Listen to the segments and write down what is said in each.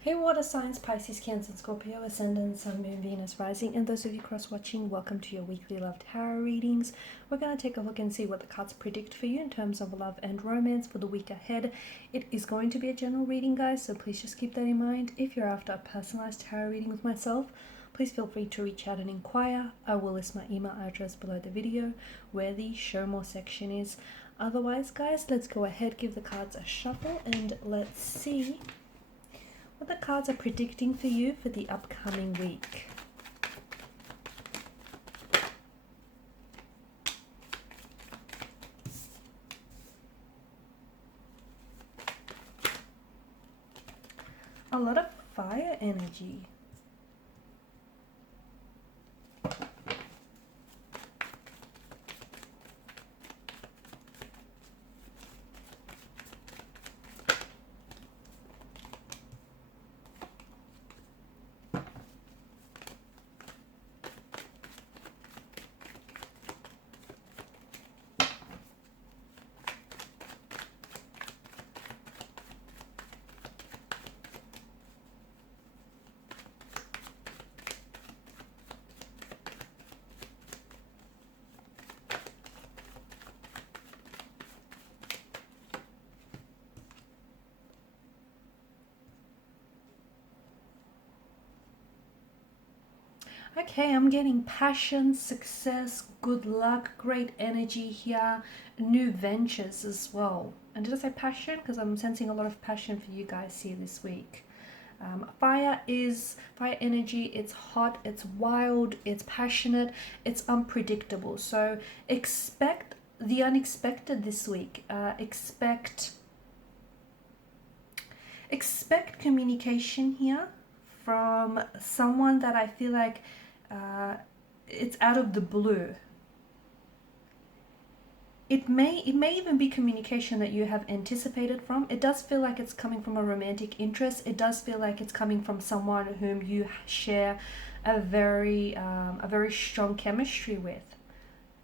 Hey water signs, Pisces, Cancer, Scorpio, Ascendant, Sun, Moon, Venus, Rising, and those of you cross-watching, welcome to your weekly love tarot readings. We're going to take a look and see what the cards predict for you in terms of love and romance for the week ahead. It is going to be a general reading, guys, so please just keep that in mind. If you're after a personalized tarot reading with myself, please feel free to reach out and inquire. I will list my email address below the video where the show more section is. Otherwise, guys, let's go ahead, give the cards a shuffle, and let's see what the cards are predicting for you for the upcoming week. A lot of fire energy. Okay, I'm getting passion, success, good luck, great energy here, new ventures as well. And did I say passion? Because I'm sensing a lot of passion for you guys here this week. Fire energy. It's hot, it's wild, it's passionate, it's unpredictable. So expect the unexpected this week. Expect communication here from someone that I feel like it's out of the blue. It may even be communication that you have anticipated from. It does feel like it's coming from a romantic interest. It does feel like it's coming from someone whom you share a very strong chemistry with.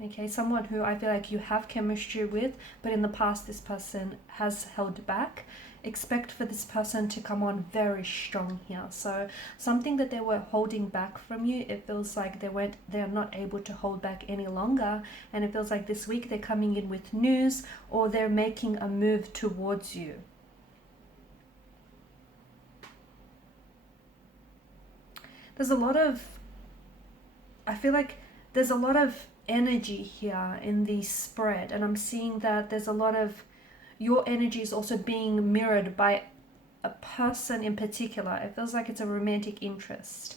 Okay, someone who I feel like you have chemistry with, but in the past this person has held back. Expect for this person to come on very strong here. So something that they were holding back from you, it feels like they're not able to hold back any longer, and it feels like this week they're coming in with news or they're making a move towards you. There's a lot of, I feel like there's a lot of energy here in the spread, and I'm seeing that there's a lot of your energy is also being mirrored by a person in particular. It feels like it's a romantic interest.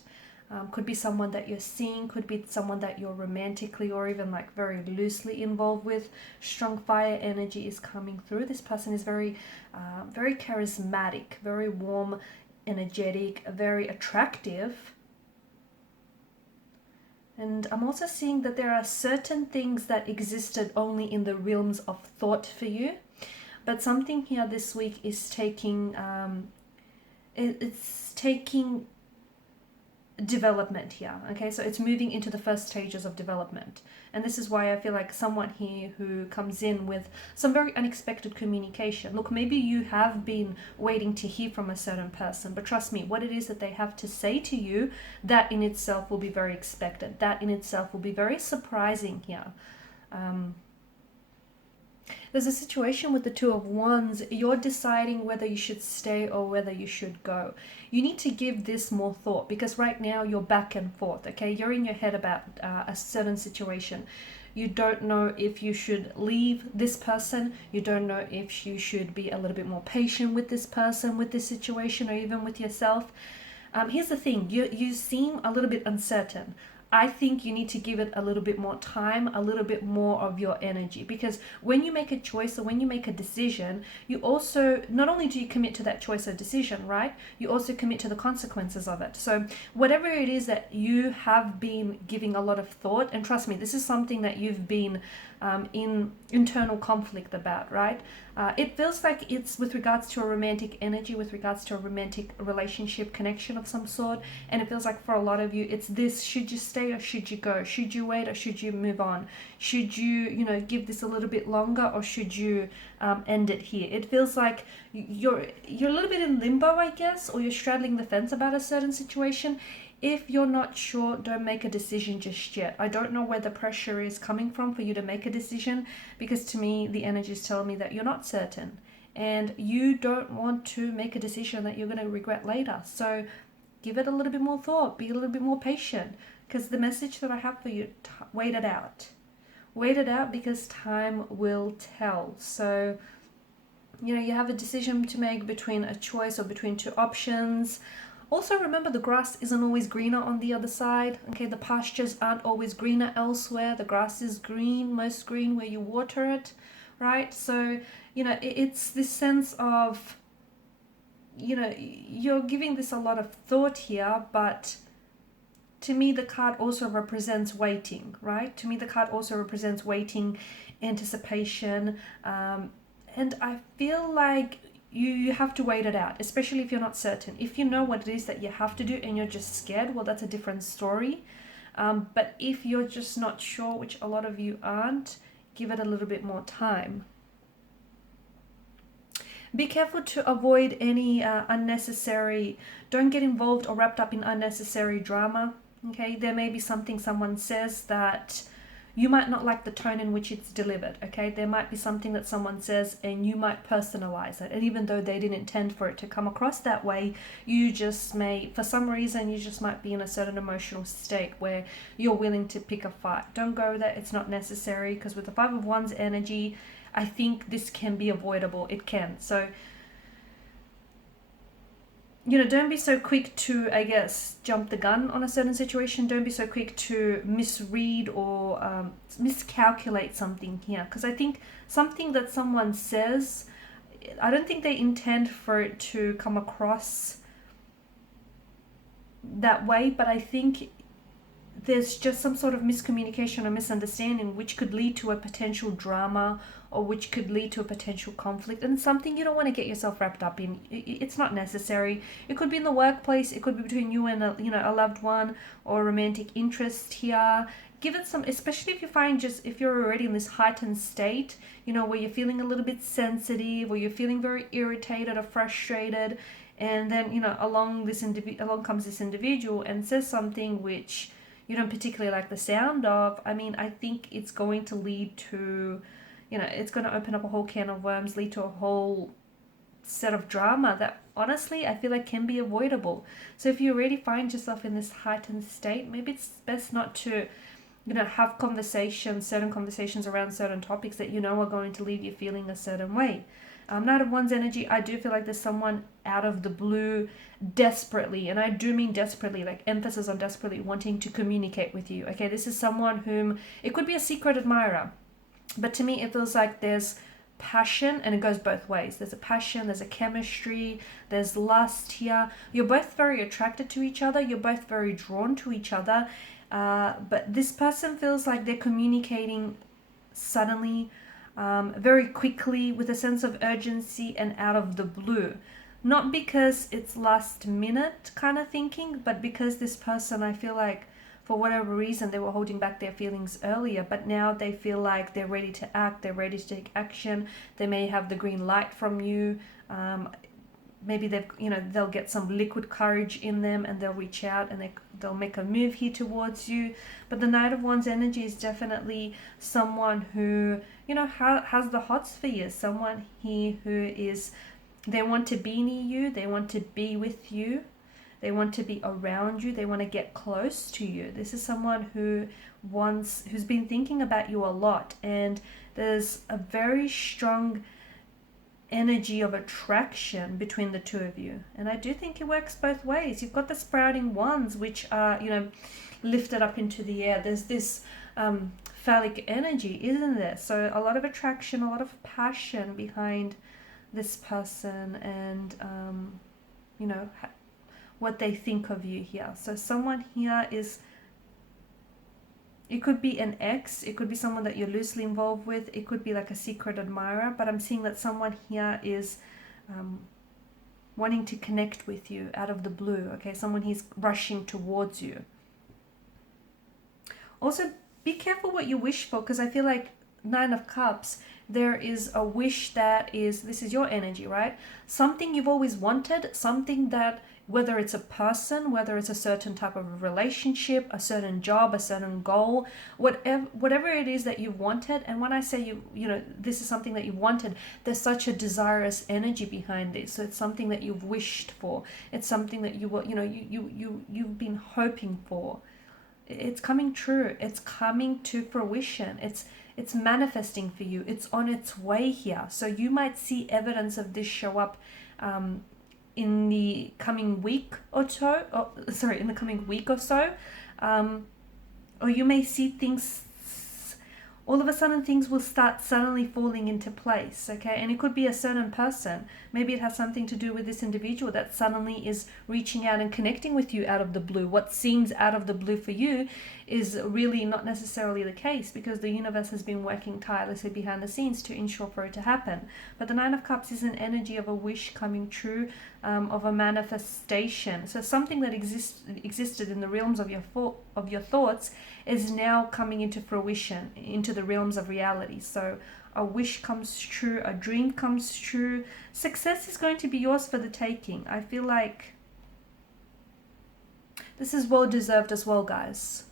Could be someone that you're seeing, could be someone that you're romantically or even like very loosely involved with. Strong fire energy is coming through. This person is very charismatic, very warm, energetic, very attractive. And I'm also seeing that there are certain things that existed only in the realms of thought for you. But something here this week is taking, it's taking development here. Okay, so it's moving into the first stages of development. And this is why I feel like someone here who comes in with some very unexpected communication. Look, maybe you have been waiting to hear from a certain person, but trust me, what it is that they have to say to you, that in itself will be very expected. That in itself will be very surprising here. There's a situation with the Two of Wands. You're deciding whether you should stay or whether you should go. You need to give this more thought, because right now you're back and forth, okay? You're in your head about a certain situation. You don't know if you should leave this person. You don't know if you should be a little bit more patient with this person, with this situation, or even with yourself. Here's the thing. You seem a little bit uncertain. I think you need to give it a little bit more time, a little bit more of your energy, because when you make a choice or when you make a decision, you also, not only do you commit to that choice or decision, right? You also commit to the consequences of it. So whatever it is that you have been giving a lot of thought, and trust me, this is something that you've been in internal conflict about, right? It feels like it's with regards to a romantic energy, with regards to a romantic relationship connection of some sort. And it feels like for a lot of you, it's this: should you stay or should you go? Should you wait or should you move on? Should you, give this a little bit longer, or should you end it here? It feels like you're a little bit in limbo, I guess, or you're straddling the fence about a certain situation. If you're not sure, don't make a decision just yet. I don't know where the pressure is coming from for you to make a decision, because to me, the energy is telling me that you're not certain and you don't want to make a decision that you're going to regret later. So give it a little bit more thought, be a little bit more patient, because the message that I have for you, wait it out. Wait it out, because time will tell. So, you have a decision to make between a choice or between two options. Also, remember, the grass isn't always greener on the other side. Okay, the pastures aren't always greener elsewhere. The grass is green, most green where you water it, right? So, it's this sense of, you're giving this a lot of thought here, but to me, the card also represents waiting, right? To me, the card also represents waiting, anticipation, and I feel like you have to wait it out, especially if you're not certain. If you know what it is that you have to do and you're just scared, well, that's a different story. But if you're just not sure, which a lot of you aren't, give it a little bit more time. Be careful to avoid any unnecessary, don't get involved or wrapped up in unnecessary drama. Okay, there may be something someone says that you might not like the tone in which it's delivered. Okay, there might be something that someone says and you might personalize it, and even though they didn't intend for it to come across that way, you just may, for some reason, you just might be in a certain emotional state where you're willing to pick a fight. Don't go there, it's not necessary, because with the Five of Wands energy, I think this can be avoidable. It can. So, don't be so quick to, I guess, jump the gun on a certain situation. Don't be so quick to misread or miscalculate something here. Because I think something that someone says, I don't think they intend for it to come across that way, but I think there's just some sort of miscommunication or misunderstanding which could lead to a potential drama, or which could lead to a potential conflict, and something you don't want to get yourself wrapped up in. It's not necessary. It could be in the workplace, it could be between you and a loved one, or a romantic interest here. Give it some, especially if you find, just if you're already in this heightened state, where you're feeling a little bit sensitive, or you're feeling very irritated or frustrated, and then along comes this individual and says something which you don't particularly like the sound of. I mean, I think it's going to lead to, it's going to open up a whole can of worms, lead to a whole set of drama that honestly I feel like can be avoidable. So if you already find yourself in this heightened state, maybe it's best not to, have certain conversations around certain topics that are going to leave you feeling a certain way. Knight of Wands energy, I do feel like there's someone out of the blue desperately, and I do mean desperately, like emphasis on desperately, wanting to communicate with you. Okay, this is someone whom, it could be a secret admirer, but to me it feels like there's passion, and it goes both ways. There's a passion, there's a chemistry, there's lust here. You're both very attracted to each other, you're both very drawn to each other, but this person feels like they're communicating suddenly, very quickly, with a sense of urgency and out of the blue. Not because it's last minute kind of thinking, but because this person, I feel like, for whatever reason, they were holding back their feelings earlier, but now they feel like they're ready to act, they're ready to take action. They may have the green light from you. Maybe they'll get some liquid courage in them, and they'll reach out and they'll make a move here towards you. But the Knight of Wands energy is definitely someone who, has the hots for you. Someone here who is, they want to be near you, they want to be with you, they want to be around you, they want to get close to you. This is someone who's been thinking about you a lot, and there's a very strong energy of attraction between the two of you. And I do think it works both ways. You've got the sprouting wands, which are, lifted up into the air. There's this phallic energy, isn't there? So a lot of attraction, a lot of passion behind this person, and what they think of you here. So someone here is It could be an ex, it could be someone that you're loosely involved with, it could be like a secret admirer, but I'm seeing that someone here is wanting to connect with you out of the blue, okay? Someone he's rushing towards you. Also, be careful what you wish for, because I feel like Nine of Cups, there is a wish that is, this is your energy, right? Something you've always wanted, something that, whether it's a person, whether it's a certain type of relationship, a certain job, a certain goal, whatever it is that you wanted. And when I say you know, this is something that you wanted, there's such a desirous energy behind this. So it's something that you've wished for. It's something that you were, you know, you've been hoping for. It's coming true. It's coming to fruition. It's manifesting for you. It's on its way here. So you might see evidence of this show up in the coming week or so. In the coming week or so. Or you may see things, all of a sudden things will start suddenly falling into place, okay? And it could be a certain person. Maybe it has something to do with this individual that suddenly is reaching out and connecting with you out of the blue. What seems out of the blue for you is really not necessarily the case, because the universe has been working tirelessly behind the scenes to ensure for it to happen. But the Nine of Cups is an energy of a wish coming true, of a manifestation. So something that existed in the realms of your thoughts is now coming into fruition, into the realms of reality. So a wish comes true, a dream comes true. Success is going to be yours for the taking. I feel like this is well deserved as well, guys.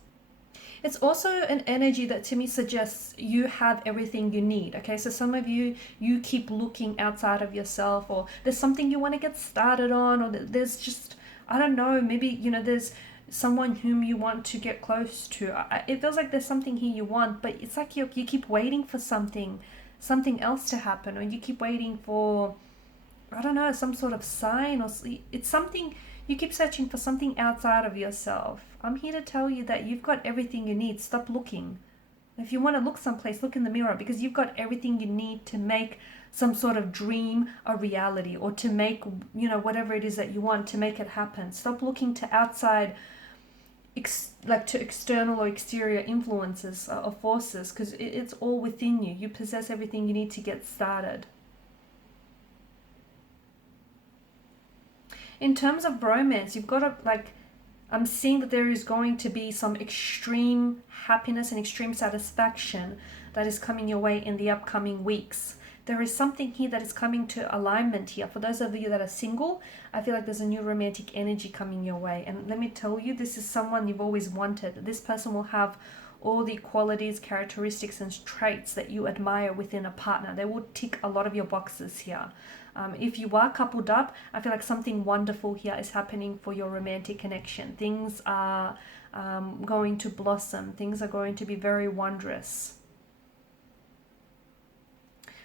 It's also an energy that to me suggests you have everything you need, okay? So some of you keep looking outside of yourself, or there's something you want to get started on, or there's just, I don't know, maybe, you know, there's someone whom you want to get close to. It feels like there's something here you want, but it's like you keep waiting for something else to happen, or you keep waiting for, I don't know, some sort of sign, or it's something, you keep searching for something outside of yourself. I'm here to tell you that you've got everything you need. Stop looking. If you want to look someplace, look in the mirror, because you've got everything you need to make some sort of dream a reality, or to make, you know, whatever it is that you want, to make it happen. Stop looking to outside, like to external or exterior influences or forces, because it's all within you. You possess everything you need to get started. In terms of romance, you've got to, like, I'm seeing that there is going to be some extreme happiness and extreme satisfaction that is coming your way in the upcoming weeks. There is something here that is coming to alignment here. For those of you that are single, I feel like there's a new romantic energy coming your way. And let me tell you, this is someone you've always wanted. This person will have all the qualities, characteristics, and traits that you admire within a partner. They will tick a lot of your boxes here. If you are coupled up, I feel like something wonderful here is happening for your romantic connection. Things are going to blossom. Things are going to be very wondrous.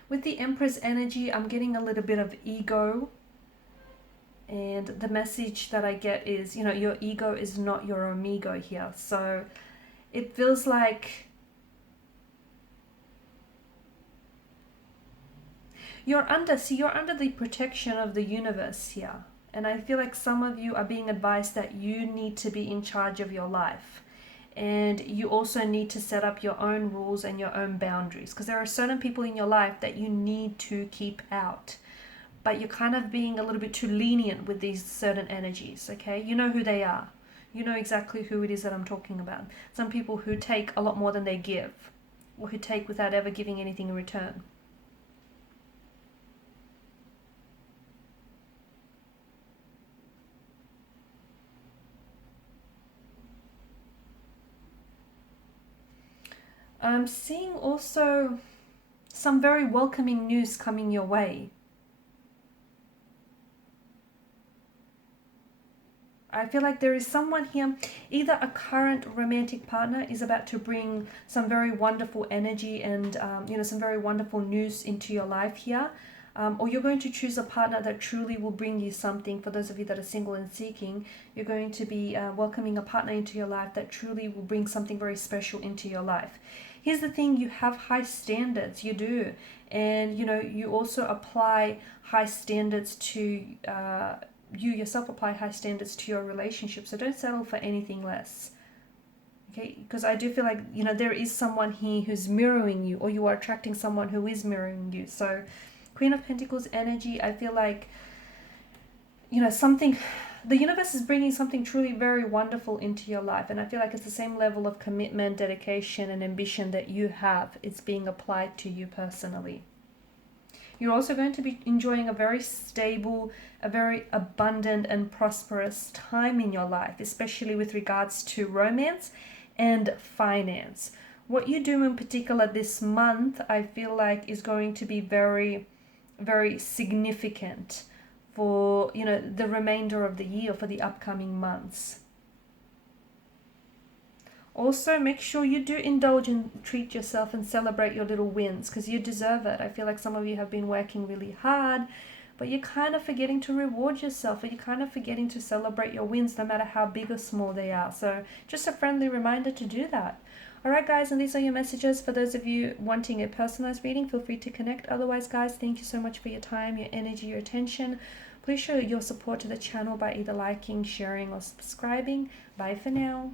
With the Empress energy, I'm getting a little bit of ego. And the message that I get is, you know, your ego is not your amigo here. So it feels like you're under the protection of the universe here. And I feel like some of you are being advised that you need to be in charge of your life. And you also need to set up your own rules and your own boundaries, because there are certain people in your life that you need to keep out. But you're kind of being a little bit too lenient with these certain energies, okay? You know who they are. You know exactly who it is that I'm talking about. Some people who take a lot more than they give, or who take without ever giving anything in return. I'm seeing also some very welcoming news coming your way. I feel like there is someone here, either a current romantic partner is about to bring some very wonderful energy and you know, some very wonderful news into your life here. Or you're going to choose a partner that truly will bring you something. For those of you that are single and seeking, you're going to be welcoming a partner into your life that truly will bring something very special into your life. Here's the thing, you have high standards, you do. And you know, you also apply high standards to, you yourself apply high standards to your relationship. So don't settle for anything less. Okay, because I do feel like, you know, there is someone here who's mirroring you, or you are attracting someone who is mirroring you. So Queen of Pentacles energy, I feel like, you know, something, the universe is bringing something truly very wonderful into your life. And I feel like it's the same level of commitment, dedication, and ambition that you have. It's being applied to you personally. You're also going to be enjoying a very stable, a very abundant and prosperous time in your life, especially with regards to romance and finance. What you do in particular this month, I feel like, is going to be very, very significant for, you know, the remainder of the year, for the upcoming months. Also, make sure you do indulge and treat yourself and celebrate your little wins, because you deserve it. I feel like some of you have been working really hard, but you're kind of forgetting to reward yourself, or you're kind of forgetting to celebrate your wins, no matter how big or small they are. So just a friendly reminder to do that. Alright guys, and these are your messages. For those of you wanting a personalized reading, feel free to connect. Otherwise guys, thank you so much for your time, your energy, your attention. Please show your support to the channel by either liking, sharing, or subscribing. Bye for now.